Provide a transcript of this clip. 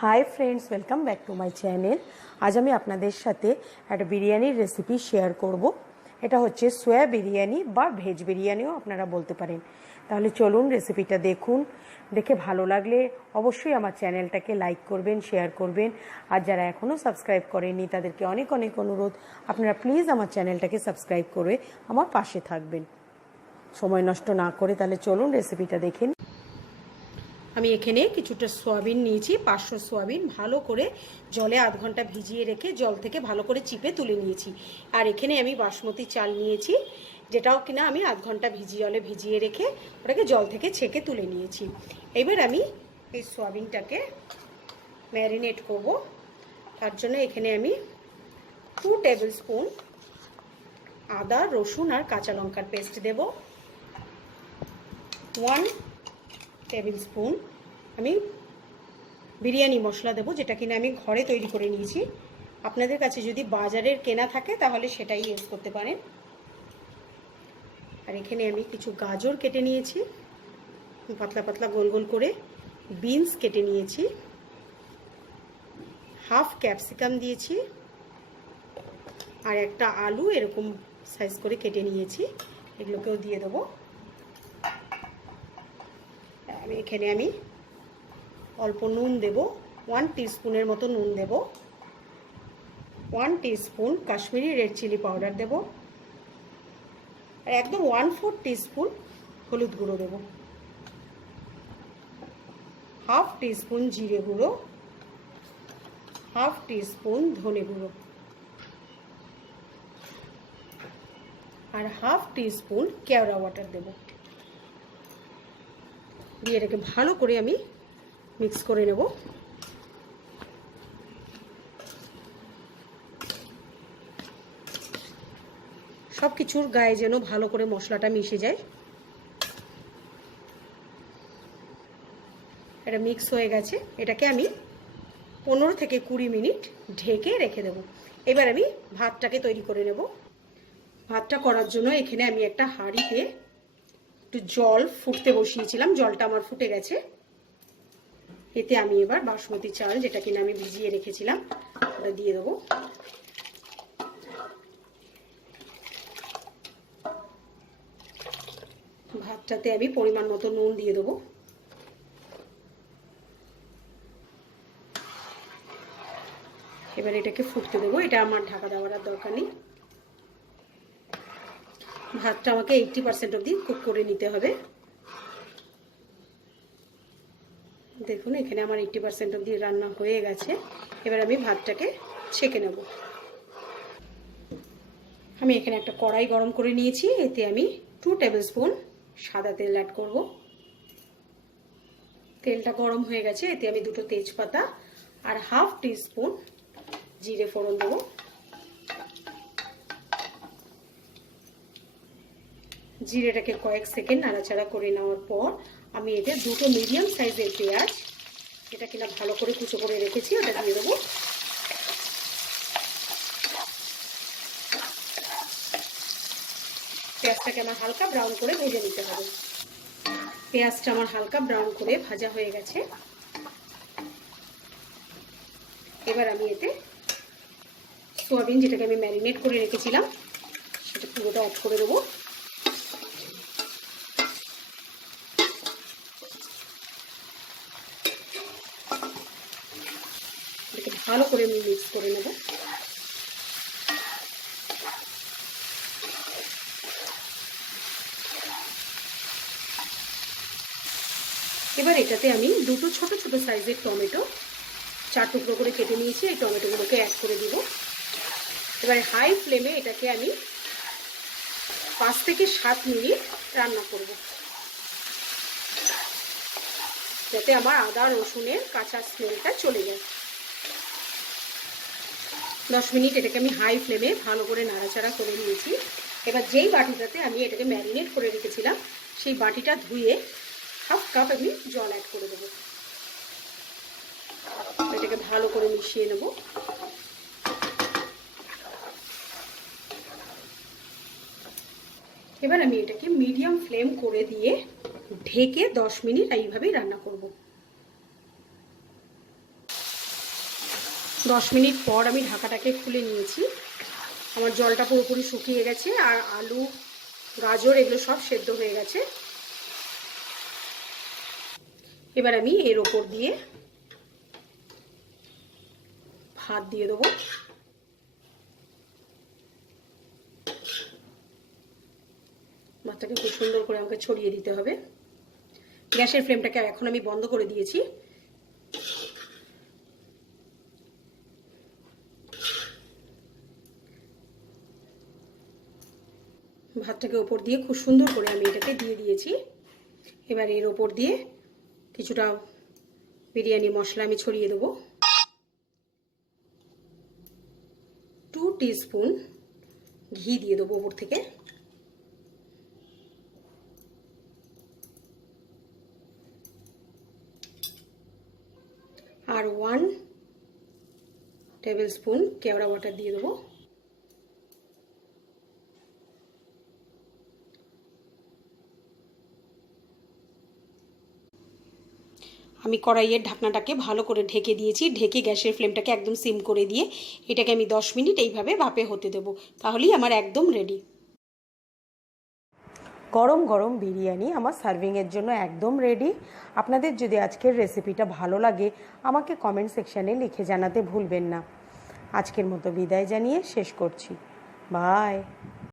Hi friends, welcome back to my channel. আজ আমি আপনাদের সাথে একটা বিরিয়ানির রেসিপি শেয়ার করব। এটা হচ্ছে সোয়া বিরিয়ানি বা ভেজ বিরিয়ানিও আপনারা বলতে পারেন। তাহলে চলুন রেসিপিটা দেখুন। দেখে ভালো লাগলে অবশ্যই আমার চ্যানেলটাকে লাইক করবেন, শেয়ার করবেন। আর যারা এখনও সাবস্ক্রাইব করেননি তাদেরকে অনেক অনেক অনুরোধ, আপনারা প্লিজ আমার চ্যানেলটাকে সাবস্ক্রাইব করে আমার পাশে থাকবেন। সময় নষ্ট না করে তাহলে চলুন রেসিপিটা দেখে নিই। আমি এখানে কিছুটা সয়াবিন নিয়েছি, 500 সয়াবিন ভালো করে জলে আধ ঘন্টা ভিজিয়ে রেখে জল থেকে ভালো করে চিপে তুলে নিয়েছি। আর এখানে আমি বাসমতি চাল নিয়েছি, যেটাও কিনা আমি আধ ঘন্টা জলে ভিজিয়ে রেখে ওটাকে জল থেকে ছেঁকে তুলে নিয়েছি। এবার আমি এই সয়াবিনটাকে ম্যারিনেট করব। তার জন্য এখানে আমি 2 টেবিল স্পুন আদা, রসুন আর কাঁচা লঙ্কার পেস্ট দেব। 1 টেবিল স্পুন আমি বিরিয়ানি মশলা দেবো, যেটা কিনা আমি ঘরে তৈরি করে নিয়েছি। আপনাদের কাছে যদি বাজারের কেনা থাকে তাহলে সেটাই ইউজ করতে পারেন। আর এখানে আমি কিছু গাজর কেটে নিয়েছি, পাতলা পাতলা গোল গোল করে বিনস কেটে নিয়েছি, হাফ ক্যাপসিকাম দিয়েছি, আর একটা আলু এরকম সাইজ করে কেটে নিয়েছি, এগুলোকেও দিয়ে দেবো। এখানে আমি অল্প নুন দেব, 1 টিস্পুনের মতো নুন দেব, 1 teaspoon Kashmiri red chilli powder দেব, আর একদম 1/4 টিস্পুন হলুদ গুঁড়ো দেব, হাফ টিস্পুন জিরে গুঁড়ো, হাফ টিস্পুন ধনে গুঁড়ো, আর হাফ টিস্পুন কেওড়া ওয়াটার দেব। দিয়ে এটাকে ভালো করে আমি মিক্স করে নেব। সব কিছুর গায়ে যেন ভালো করে মশলাটা মিশে যায়। এটা মিক্স হয়ে গেছে, এটাকে আমি 15 থেকে 20 মিনিট ঢেকে রেখে দেব। এবার আমি ভাতটাকে তৈরি করে নেব। ভাতটা করার জন্য এখানে আমি একটা হাঁড়িতে একটু জল ফুটতে বসিয়েছিলাম, জলটা আমার ফুটে গেছে। এতে আমি এবার বাসমতি চাল, যেটা কিনা আমি ভিজিয়ে রেখেছিলাম, ওটা দিয়ে দেবো। ভাতটাতে আমি পরিমাণ মতো নুন দিয়ে দেবো। এবার এটাকে ফুটতে দেবো, এটা আমার ঢাকা দেওয়ার আর দরকার নেই। ভাতটা আমাকে 80% অবধি কুক করে নিতে হবে। দেখুন এখানে আমার 80% অবধি রান্না হয়ে গেছে। এবার আমি ভাতটাকে ছেঁকে নেব। আমি এখানে একটা কড়াই গরম করে নিয়েছি, এতে আমি 2 টেবিল স্পুন সাদা তেল অ্যাড করব। তেলটা গরম হয়ে গেছে, এতে আমি 2টো তেজপাতা আর হাফ টিস্পুন জিরে ফোড়ন দেবো। জিরেটাকে কয়েক সেকেন্ড নাড়াচাড়া করে নেওয়ার পর আমি এতে 2টো মিডিয়াম সাইজের পেঁয়াজ, এটা কিনা ভালো করে কুচো করে রেখেছি, ওটা দিয়ে দেবো। পেঁয়াজটাকে আমার হালকা ব্রাউন করে ভেজে নিতে হবে। পেঁয়াজটা আমার হালকা ব্রাউন করে ভাজা হয়ে গেছে। এবার আমি এতে সোয়াবিন, যেটাকে আমি ম্যারিনেট করে রেখেছিলাম, সেটা পুরোটা অ্যাড করে দেবো। এটাকে ভালো করে আমি মিক্স করে নেব। এবার এটাতে আমি 2টো ছোট ছোট সাইজের টমেটো 4 টুকরো করে কেটে নিয়েছি, এই টমেটোগুলোকে অ্যাড করে দিব। এবারে হাই ফ্লেমে এটাকে আমি 5 থেকে 7 মিনিট রান্না করব, যাতে আমার আদা রসুনের কাঁচা স্মেলটা চলে যায়। 10 মিনিট এটাকে আমি হাই ফ্লেমে ভালো করে নাড়াচাড়া করে নিয়েছি। এবার যেই বাটিটাতে আমি এটাকে ম্যারিনেট করে রেখেছিলাম, সেই বাটিটা ধুয়ে হাফ কাপ আমি জল অ্যাড করে দেবো। এটাকে ভালো করে মিশিয়ে নেব। এবার আমি এটাকে মিডিয়াম ফ্লেম করে দিয়ে ঢেকে 10 মিনিট এইভাবেই রান্না করব। 10 মিনিট পর আমি ঢাকাটাকে খুলে নিয়েছি। আমার জলটা পুরোপুরি শুকিয়ে গেছে আর আলু গাজর এগুলো সব সেদ্ধ হয়ে গেছে। এবার আমি এর ওপর দিয়ে ভাত দিয়ে দেবো। ভাতটাকে খুব সুন্দর করে আমাকে ছড়িয়ে দিতে হবে। গ্যাসের ফ্লেমটাকে এখন আমি বন্ধ করে দিয়েছি। ভাতটাকে ওপর দিয়ে খুব সুন্দর করে আমি এটাকে দিয়ে দিয়েছি। এবার এর ওপর দিয়ে কিছুটা বিরিয়ানি মশলা আমি ছড়িয়ে দেবো। 2 টিস্পুন ঘি দিয়ে দেবো ওপর থেকে। আর 1 টেবিল স্পুন কেওড়া বাটার দিয়ে দেবো। আমি কড়াইয়ের ঢাকনাটাকে ভালো করে ঢেকে দিয়েছি। ঢেকে গ্যাসের ফ্লেমটাকে একদম সিম করে দিয়ে এটাকে আমি 10 মিনিট এইভাবে ভাপে হতে দেবো। তাহলেই আমার একদম রেডি। গরম গরম বিরিয়ানি আমার সার্ভিংয়ের জন্য একদম রেডি। আপনাদের যদি আজকের রেসিপিটা ভালো লাগে আমাকে কমেন্ট সেকশানে লিখে জানাতে ভুলবেন না। আজকের মতো বিদায় জানিয়ে শেষ করছি। বাই।